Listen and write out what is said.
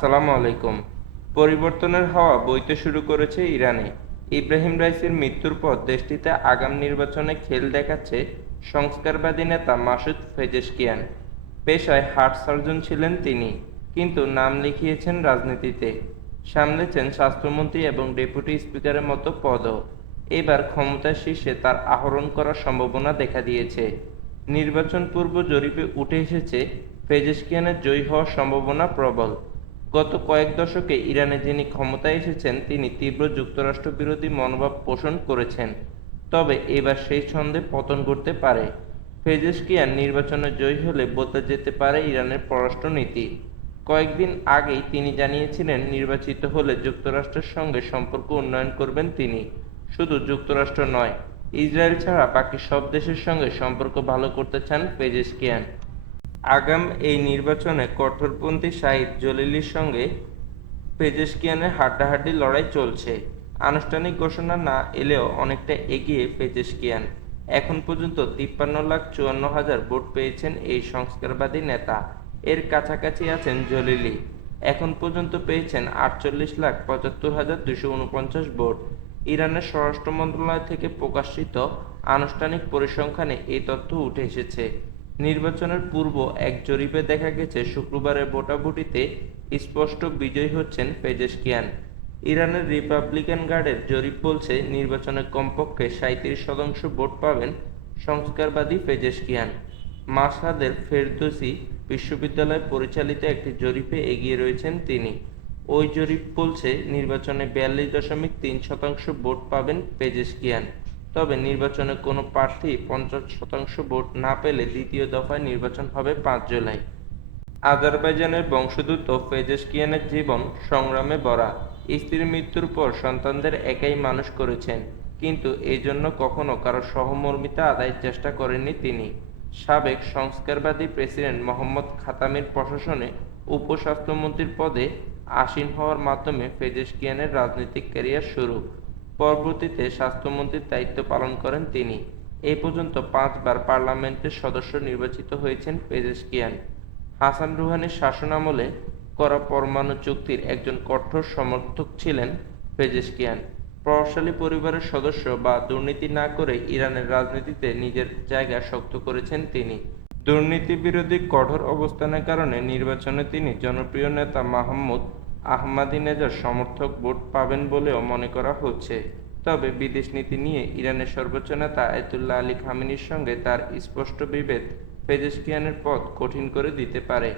আসসালামু আলাইকুম। পরিবর্তনের হাওয়া বইতে শুরু করেছে ইরানে। ইব্রাহিম রাইসির মৃত্যুর পর দেশটিতে আগাম নির্বাচনে খেল দেখাচ্ছে সংস্কারবাদী নেতা মাসুদ পেজেশকিয়ান। পেশায় হার্ট সার্জন ছিলেন তিনি, কিন্তু নাম লিখিয়েছেন রাজনীতিতে। সামলেছেন স্বাস্থ্যমন্ত্রী এবং ডেপুটি স্পিকারের মতো পদও। এবার ক্ষমতার শীর্ষে তার আহরণ করার সম্ভাবনা দেখা দিয়েছে। নির্বাচন পূর্ব জরিপে উঠে এসেছে পেজেশকিয়ানের জয়ী হওয়ার সম্ভাবনা প্রবল। গত কয়েক দশকে ইরানে যিনি ক্ষমতায় এসেছেন তিনি তীব্র যুক্তরাষ্ট্র বিরোধী মনোভাব পোষণ করেছেন। তবে এবার সেই ছন্দে পতন ঘটতে পারে। পেজেশকিয়ান নির্বাচনে জয়ী হলে বদলে যেতে পারে ইরানের পররাষ্ট্রনীতি। কয়েকদিন আগেই তিনি জানিয়েছিলেন নির্বাচিত হলে যুক্তরাষ্ট্রের সঙ্গে সম্পর্ক উন্নয়ন করবেন তিনি। শুধু যুক্তরাষ্ট্র নয়, ইসরায়েল ছাড়া বাকি সব দেশের সঙ্গে সম্পর্ক ভালো করতে চান পেজেশকিয়ান। আগাম এই নির্বাচনে কঠোরপন্থী শাহিদ জলিলির সঙ্গে পেজেশকিয়ানের হাড্ডাহাড্ডি লড়াই চলছে। আনুষ্ঠানিক ঘোষণা না এলেও অনেকটা এগিয়ে পেজেশকিয়ান। এখন পর্যন্ত 53,54,000 ভোট পেয়েছেন এই সংস্কারবাদী নেতা। এর কাছাকাছি আছেন জলিলি। এখন পর্যন্ত পেয়েছেন 48,75,249 ভোট। ইরানের স্বরাষ্ট্র মন্ত্রণালয় থেকে প্রকাশিত আনুষ্ঠানিক পরিসংখ্যানে এই তথ্য উঠে এসেছে। নির্বাচনের পূর্ব এক জরিপে দেখা গেছে শুক্রবারের ভোটাভুটিতে স্পষ্ট বিজয়ী হচ্ছেন পেজেশকিয়ান। ইরানের রিপাবলিকান গার্ডের জরিপ বলছে নির্বাচনে কমপক্ষে 37% ভোট পাবেন সংস্কারবাদী পেজেশকিয়ান। মাশহাদের ফেরদৌসি বিশ্ববিদ্যালয় পরিচালিত একটি জরিপে এগিয়ে রয়েছেন তিনি। ওই জরিপ বলছে নির্বাচনে 42.3% ভোট পাবেন পেজেশকিয়ান। তবে নির্বাচনে কোনো প্রার্থী 50% ভোট না পেলে দ্বিতীয় দফায় নির্বাচন হবে 5 জুলাই। আজারবাইজানের বংশোদ্ভূত পেজেশকিয়ানের জীবন সংগ্রামে ভরা। স্ত্রীর মৃত্যুর পর সন্তানদের একাই মানুষ করেছেন, কিন্তু এই জন্য কখনো কারো সহমর্মিতা আদায়ের চেষ্টা করেননি তিনি। সাবেক সংস্কারবাদী প্রেসিডেন্ট মোহাম্মদ খাতামির প্রশাসনে উপস্বাস্থ্যমন্ত্রীর পদে আসীন হওয়ার মাধ্যমে পেজেশকিয়ানের রাজনৈতিক ক্যারিয়ার শুরু। পরবর্তীতে স্বাস্থ্যমন্ত্রীর দায়িত্ব পালন করেন তিনি। এই পর্যন্ত 5 বার পার্লামেন্টের সদস্য নির্বাচিত হয়েছেন পেজেশকিয়ান। হাসান রুহানির শাসনামলে করা পরমাণু চুক্তির একজন কঠোর সমর্থক ছিলেন পেজেশকিয়ান। প্রভাবশালী পরিবারের সদস্য বা দুর্নীতি না করে ইরানের রাজনীতিতে নিজের জায়গা শক্ত করেছেন তিনি। দুর্নীতি বিরোধী কঠোর অবস্থানের কারণে নির্বাচনে তিনি জনপ্রিয় নেতা মাহমুদ আহমাদিনেজার সমর্থক ভোট পাবেন বলেও মনে করা হচ্ছে। তবে বিদেশ নীতি নিয়ে ইরানের সর্বোচ্চ নেতা আয়াতুল্লাহ আলী খামেনির সঙ্গে তার স্পষ্ট বিভেদ পেজেশকিয়ানের পথ কঠিন করে দিতে পারে।